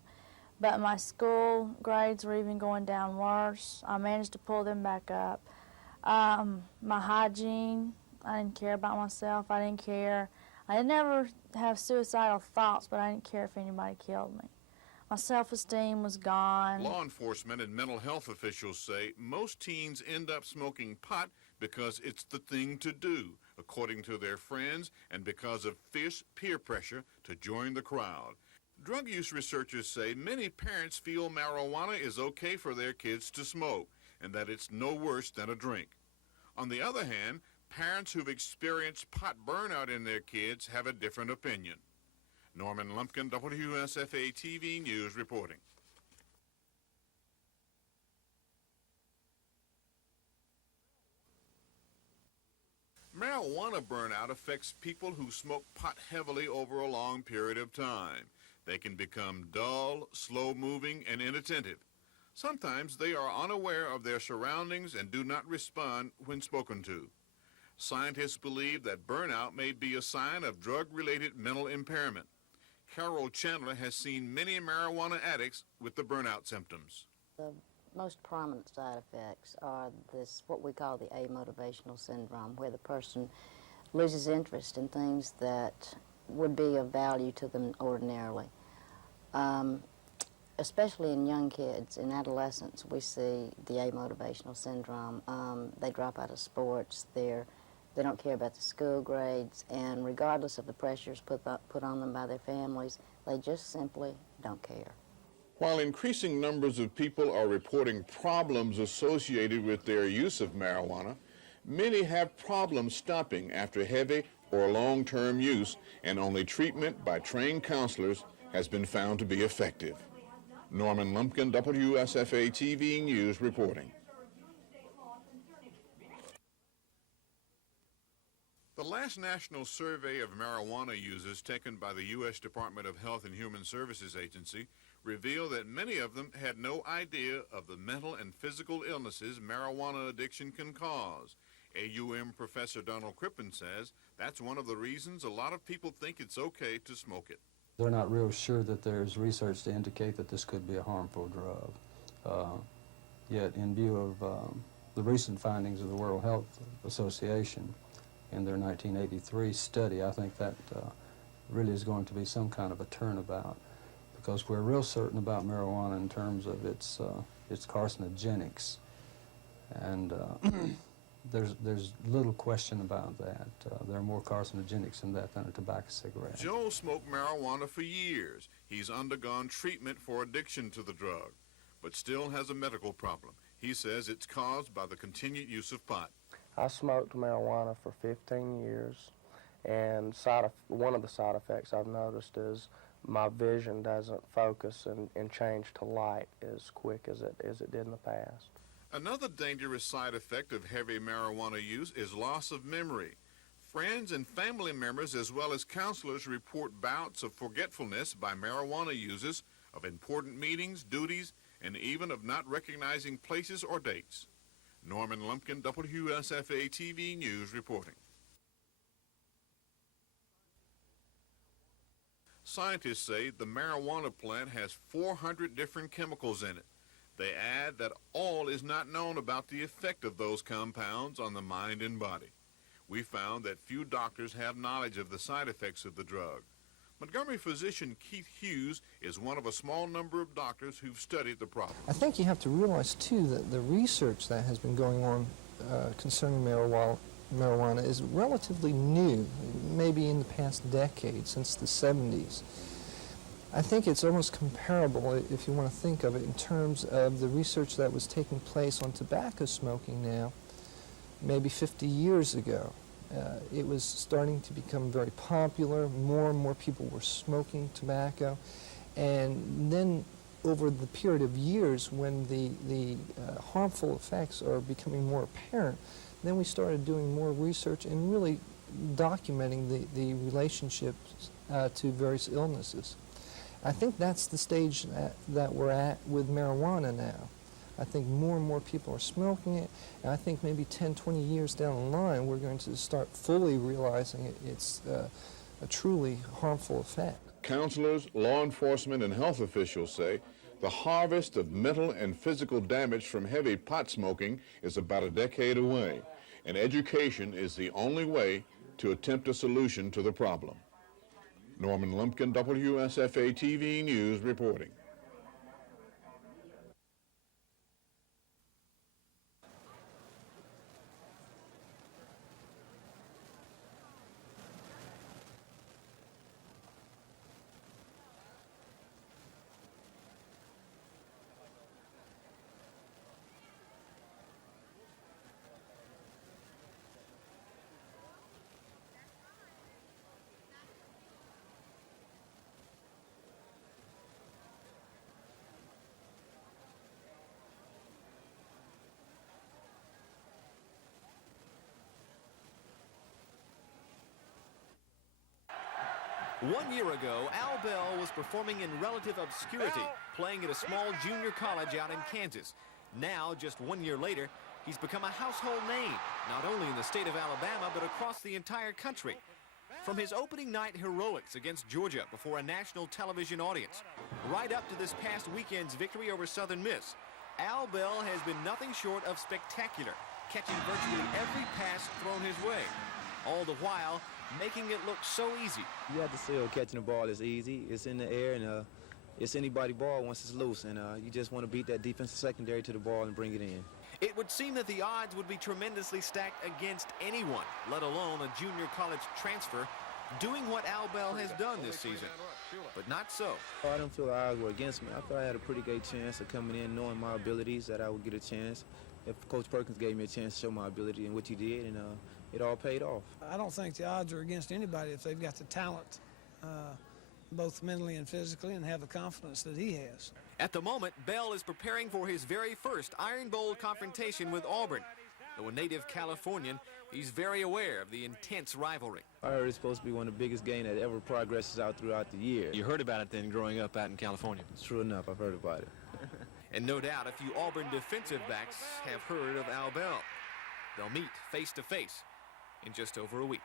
But my school grades were even going down worse. I managed to pull them back up. My hygiene, I didn't care about myself. I didn't care. I didn't ever have suicidal thoughts, but I didn't care if anybody killed me. My self-esteem was gone. Law enforcement and mental health officials say most teens end up smoking pot because it's the thing to do, according to their friends, and because of fierce peer pressure to join the crowd. Drug use researchers say many parents feel marijuana is okay for their kids to smoke, and that it's no worse than a drink. On the other hand, parents who've experienced pot burnout in their kids have a different opinion. Norman Lumpkin, WSFA TV News reporting. Marijuana burnout affects people who smoke pot heavily over a long period of time. They can become dull, slow-moving, and inattentive. Sometimes they are unaware of their surroundings and do not respond when spoken to. Scientists believe that burnout may be a sign of drug-related mental impairment. Carol Chandler has seen many marijuana addicts with the burnout symptoms. The most prominent side effects are what we call the amotivational syndrome, where the person loses interest in things that would be of value to them ordinarily. Especially in young kids, in adolescents, we see the amotivational syndrome. They drop out of sports, they don't care about the school grades, and regardless of the pressures put on them by their families, they just simply don't care. While increasing numbers of people are reporting problems associated with their use of marijuana, many have problems stopping after heavy or long-term use, and only treatment by trained counselors has been found to be effective. Norman Lumpkin, WSFA TV News reporting. The last national survey of marijuana users taken by the U.S. Department of Health and Human Services Agency revealed that many of them had no idea of the mental and physical illnesses marijuana addiction can cause. AUM Professor Donald Crippen says that's one of the reasons a lot of people think it's okay to smoke it. They're not real sure that there's research to indicate that this could be a harmful drug. Yet, in view of the recent findings of the World Health Association in their 1983 study, I think that really is going to be some kind of a turnabout, because we're real certain about marijuana in terms of its carcinogenics, and there's little question about that. There are more carcinogenics in that than a tobacco cigarette. Joe smoked marijuana for years. He's undergone treatment for addiction to the drug, but still has a medical problem. He says it's caused by the continued use of pot. I smoked marijuana for 15 years, and one of the side effects I've noticed is my vision doesn't focus and change to light as quick as it did in the past. Another dangerous side effect of heavy marijuana use is loss of memory. Friends and family members as well as counselors report bouts of forgetfulness by marijuana users of important meetings, duties, and even of not recognizing places or dates. Norman Lumpkin, WSFA TV News reporting. Scientists say the marijuana plant has 400 different chemicals in it. They add that all is not known about the effect of those compounds on the mind and body. We found that few doctors have knowledge of the side effects of the drug. Montgomery physician Keith Hughes is one of a small number of doctors who've studied the problem. I think you have to realize, too, that the research that has been going on concerning marijuana is relatively new, maybe in the past decade, since the 70s. I think it's almost comparable, if you want to think of it, in terms of the research that was taking place on tobacco smoking now, maybe 50 years ago. It was starting to become very popular. More and more people were smoking tobacco. And then over the period of years when the harmful effects are becoming more apparent, then we started doing more research and really documenting the relationships to various illnesses. I think that's the stage that we're at with marijuana now. I think more and more people are smoking it, and I think maybe 10, 20 years down the line, we're going to start fully realizing it's a truly harmful effect. Counselors, law enforcement, and health officials say the harvest of mental and physical damage from heavy pot smoking is about a decade away, and education is the only way to attempt a solution to the problem. Norman Lumpkin, WSFA TV News reporting. One year ago, Al Bell was performing in relative obscurity, playing at a small junior college out in Kansas. Now, just 1 year later, he's become a household name, not only in the state of Alabama, but across the entire country. From his opening night heroics against Georgia before a national television audience, right up to this past weekend's victory over Southern Miss, Al Bell has been nothing short of spectacular, catching virtually every pass thrown his way. All the while, making it look so easy. You have to say catching the ball is easy. It's in the air, and it's anybody's ball once it's loose, and you just want to beat that defensive secondary to the ball and bring it in. It would seem that the odds would be tremendously stacked against anyone, let alone a junior college transfer, doing what Al Bell has done this season. But not so. I don't feel the odds were against me. I thought I had a pretty good chance of coming in knowing my abilities, that I would get a chance. If Coach Perkins gave me a chance to show my ability, and which he did, and it all paid off. I don't think the odds are against anybody if they've got the talent, both mentally and physically, and have the confidence that he has. At the moment, Bell is preparing for his very first Iron Bowl confrontation with Auburn. Though a native Californian, he's very aware of the intense rivalry. I heard it's supposed to be one of the biggest games that ever progresses out throughout the year. You heard about it then growing up out in California? True enough, I've heard about it. And no doubt a few Auburn defensive backs have heard of Al Bell. They'll meet face to face in just over a week.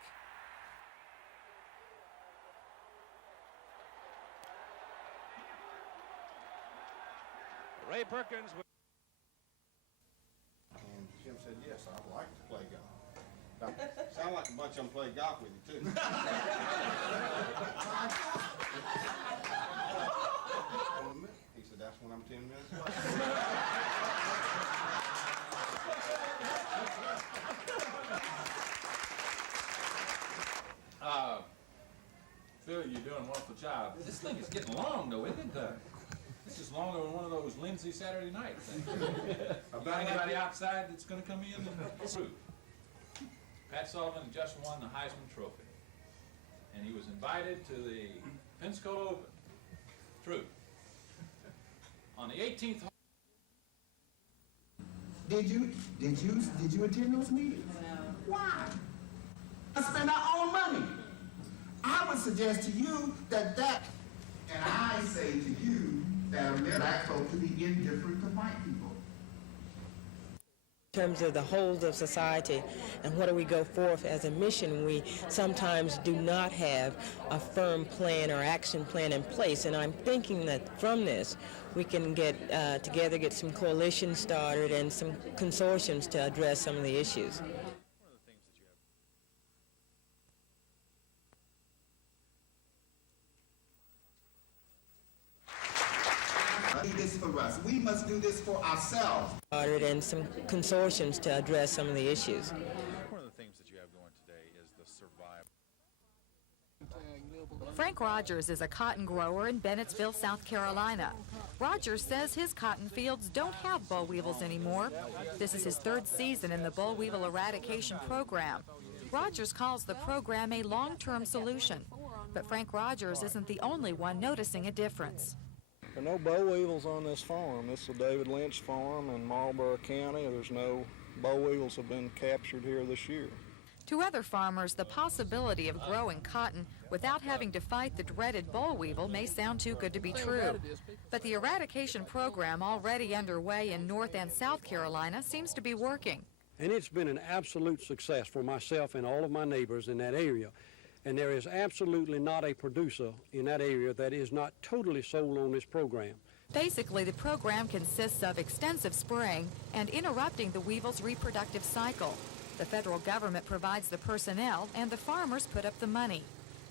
Ray Perkins. And Jim said, yes, I'd like to play golf. Now, sound like a bunch of them play golf with you, too. He said, that's when I'm 10 minutes late. Phil, you're doing a wonderful job. This thing is getting long, though, isn't it? This is longer than one of those Lindsay Saturday night things. About anybody outside that's going to come in? Pat Sullivan just won the Heisman Trophy, and he was invited to the Pensacola Open. True. On the 18th. Did you attend those meetings? No. Why? I spend our own money. I would suggest to you that and I say to you that black folk to be indifferent to white people. In terms of the whole of society and what do we go forth as a mission, we sometimes do not have a firm plan or action plan in place. And I'm thinking that from this we can get together, get some coalitions started and some consortiums to address some of the issues. Do this for us. We must do this for ourselves. And some consortiums to address some of the issues. One of the themes that you have going today is the survival. Frank Rogers is a cotton grower in Bennettsville, South Carolina. Rogers says his cotton fields don't have boll weevils anymore. This is his third season in the boll weevil eradication program. Rogers calls the program a long-term solution, but Frank Rogers isn't the only one noticing a difference. There are no boll weevils on this farm. This is a David Lynch farm in Marlboro County. There's no boll weevils have been captured here this year. To other farmers, the possibility of growing cotton without having to fight the dreaded boll weevil may sound too good to be true. But the eradication program already underway in North and South Carolina seems to be working. And it's been an absolute success for myself and all of my neighbors in that area. And there is absolutely not a producer in that area that is not totally sold on this program. Basically, the program consists of extensive spraying and interrupting the weevil's reproductive cycle. The federal government provides the personnel and the farmers put up the money.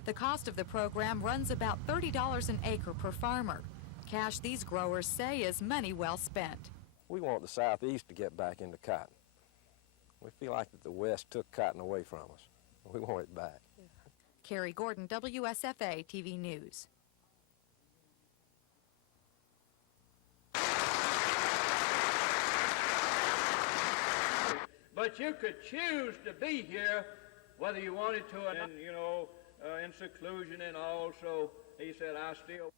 The cost of the program runs about $30 an acre per farmer. Cash these growers say is money well spent. We want the Southeast to get back into cotton. We feel like that the West took cotton away from us. We want it back. Carrie Gordon, WSFA TV News. But you could choose to be here whether you wanted to or not, in seclusion and all. So he said, I still.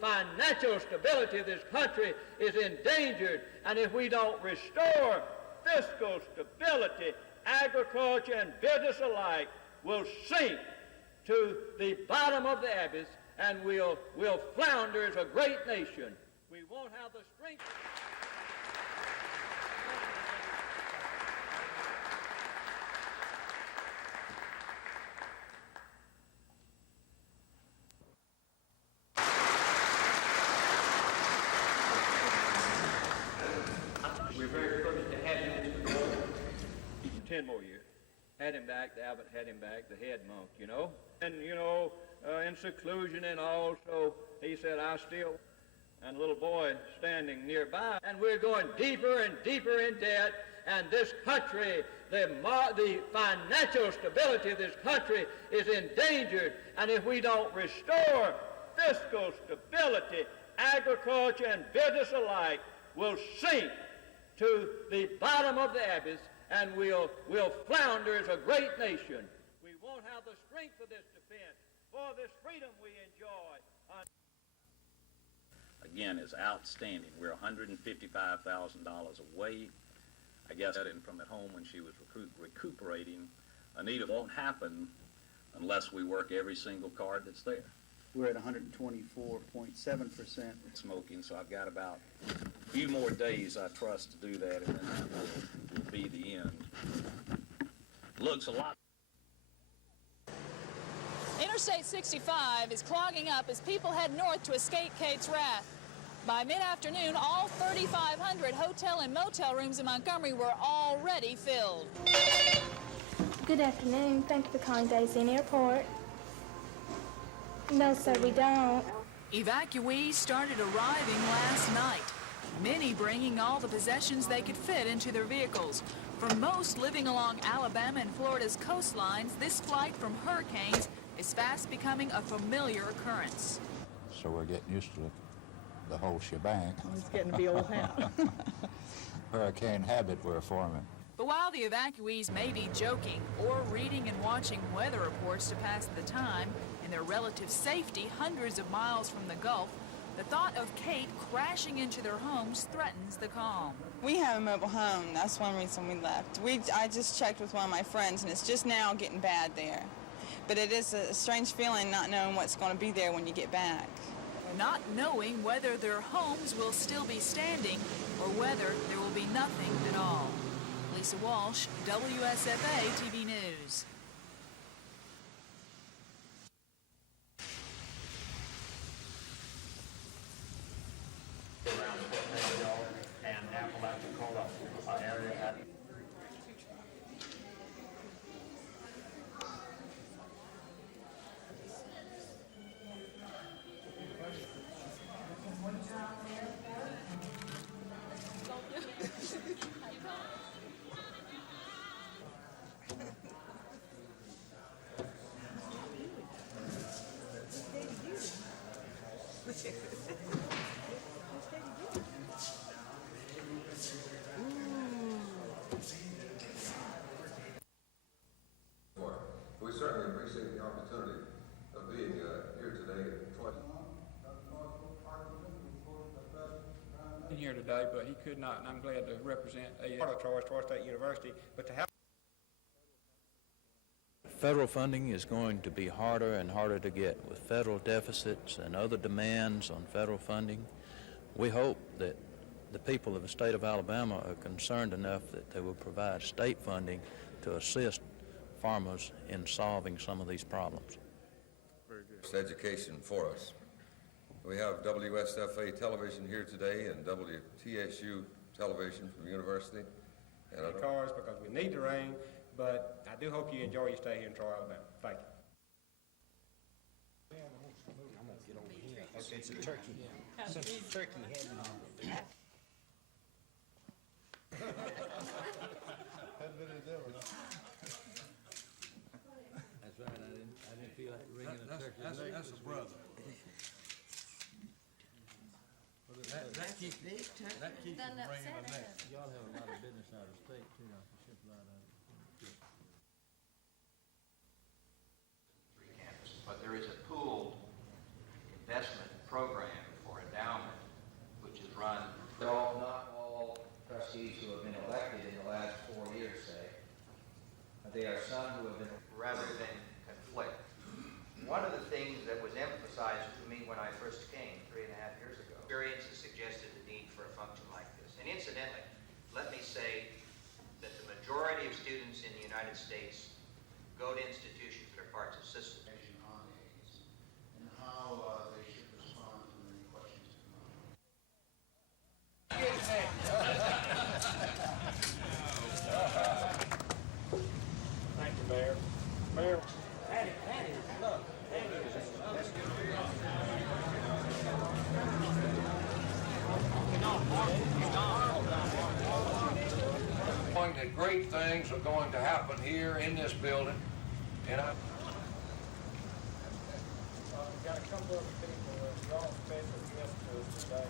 Financial stability of this country is endangered, and if we don't restore fiscal stability, agriculture and business alike will sink to the bottom of the abyss, and we'll flounder as a great nation. We won't have the strength. We're very privileged to have him, Mr. Gordon. 10 more years. Had him back, the abbot had him back, the head monk, And, in seclusion and all, so he said, I still, and a little boy standing nearby. And we're going deeper and deeper in debt, and this country, the financial stability of this country is endangered, and if we don't restore fiscal stability, agriculture and business alike will sink to the bottom of the abyss, and we'll flounder as a great nation. We won't have the strength of this defense for this freedom we enjoy. again, is outstanding. We're $155,000 away. I guess from at home when she was recuperating. Anita, won't happen unless we work every single card that's there. We're at 124.7%. Smoking, so I've got about a few more days, I trust, to do that, and then that will be the end. Looks a lot. Interstate 65 is clogging up as people head north to escape Kate's wrath. By mid-afternoon, all 3,500 hotel and motel rooms in Montgomery were already filled. Good afternoon. Thank you for calling Daisy Airport. No, sir, we don't. Evacuees started arriving last night, many bringing all the possessions they could fit into their vehicles. For most living along Alabama and Florida's coastlines, this flight from hurricanes is fast becoming a familiar occurrence. So we're getting used to the whole shebang. It's getting to be old hat. Hurricane habit we're forming. But while the evacuees may be joking or reading and watching weather reports to pass the time, in their relative safety hundreds of miles from the Gulf, the thought of Kate crashing into their homes threatens the calm. We have a mobile home. That's one reason we left. I just checked with one of my friends, and it's just now getting bad there. But it is a strange feeling not knowing what's going to be there when you get back. Not knowing whether their homes will still be standing or whether there will be nothing at all. Lisa Walsh, WSFA TV News. We certainly appreciate the opportunity of being here today at Troy. Here today, but he could not, and I'm glad to represent a part of Troy State University, but to have federal funding is going to be harder and harder to get with federal deficits and other demands on federal funding. We hope that the people of the state of Alabama are concerned enough that they will provide state funding to assist farmers in solving some of these problems. It's education for us. We have WSFA television here today and WTSU television from the university. And cars because we need the rain, but I do hope you enjoy your stay here in Troy, Alabama. Thank you. It's a turkey. Some turkey head. That's right. I didn't feel like ringing a turkey. That's his brother. That keeps him bringing the neck. Y'all have a lot of business out of state too. I can ship a lot out of it. But there is a pooled investment program for endowment, which is run. Not all trustees who have been elected in the last 4 years, say. There are some who have been rather than conflict. One of the things that was emphasized to me when I first came 3.5 years ago, experiences suggested the need for a function like this. And incidentally, let me say that the majority of students in the United States go to institutions that are parts of systems. On AIDS and how they should respond to any questions that come up. Thank you, Mayor. Mayor. That great things are going to happen here in this building, and I Got a couple of people, y'all special guests to us today.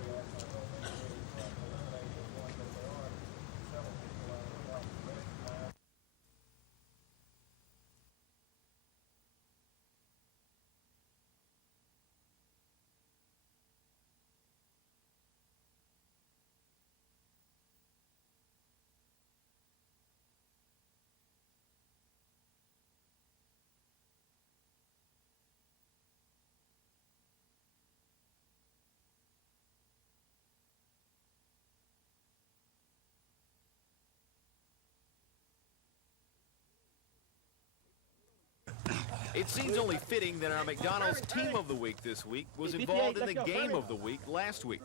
It seems only fitting that our McDonald's Team of the Week this week was involved in the Game of the Week last week.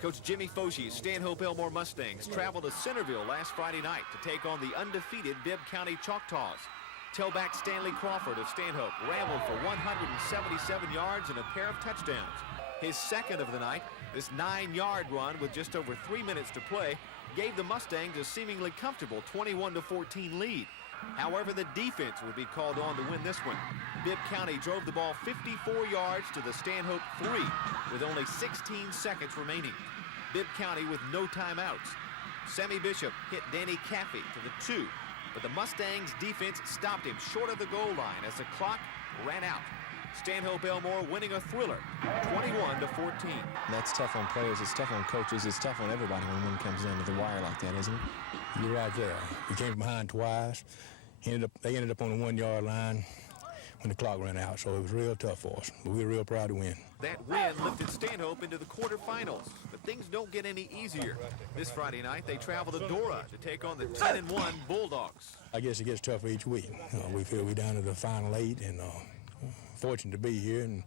Coach Jimmy Foshi's Stanhope Elmore Mustangs traveled to Centerville last Friday night to take on the undefeated Bibb County Choctaws. Tailback Stanley Crawford of Stanhope rambled for 177 yards and a pair of touchdowns. His second of the night, this 9-yard run with just over 3 minutes to play, gave the Mustangs a seemingly comfortable 21-14 lead. However, the defense would be called on to win this one. Bibb County drove the ball 54 yards to the Stanhope 3 with only 16 seconds remaining. Bibb County with no timeouts. Sammy Bishop hit Danny Caffey to the 2, but the Mustangs defense stopped him short of the goal line as the clock ran out. Stanhope Elmore winning a thriller, 21-14. That's tough on players, it's tough on coaches, it's tough on everybody when one comes down to the wire like that, isn't it? You're right there. We came from behind twice. They ended up on the 1-yard line when the clock ran out, so it was real tough for us. But we were real proud to win. That win lifted Stanhope into the quarterfinals, but things don't get any easier. This Friday night, they travel to Dora to take on the 10-1 Bulldogs. I guess it gets tougher each week. We feel we're down to the final 8, and fortunate to be here, and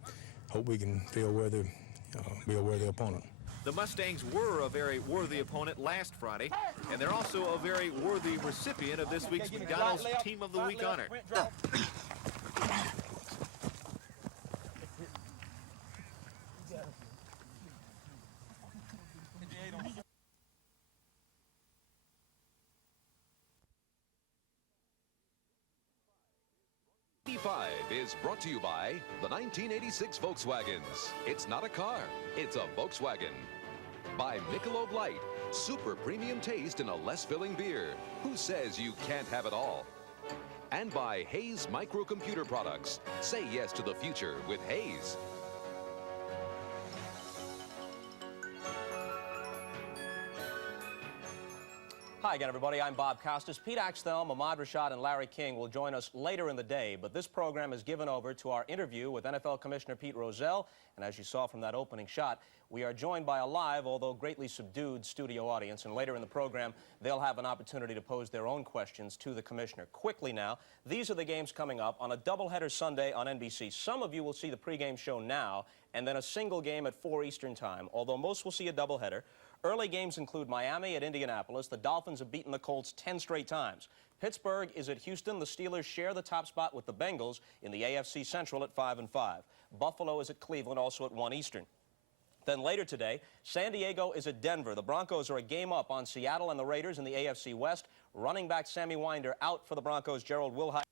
hope we can be a worthy opponent. The Mustangs were a very worthy opponent last Friday, and they're also a very worthy recipient of this week's McDonald's Team of the Week honor. Is brought to you by the 1986 Volkswagens. It's not a car, it's a Volkswagen. By Michelob Light, super premium taste in a less filling beer. Who says you can't have it all? And by Hayes Microcomputer Products. Say yes to the future with Hayes. Hi again, everybody. I'm Bob Costas. Pete Axthelm, Ahmad Rashad, and Larry King will join us later in the day, but this program is given over to our interview with NFL Commissioner Pete Rozelle, and as you saw from that opening shot, we are joined by a live, although greatly subdued, studio audience, and later in the program, they'll have an opportunity to pose their own questions to the Commissioner. Quickly now, these are the games coming up on a doubleheader Sunday on NBC. Some of you will see the pregame show now, and then a single game at 4 Eastern Time, although most will see a doubleheader. Early games include Miami at Indianapolis. The Dolphins have beaten the Colts 10 straight times. Pittsburgh is at Houston. The Steelers share the top spot with the Bengals in the AFC Central at 5-5. Buffalo is at Cleveland, also at 1 Eastern. Then later today, San Diego is at Denver. The Broncos are a game up on Seattle and the Raiders in the AFC West. Running back Sammy Winder out for the Broncos. Gerald Wilhite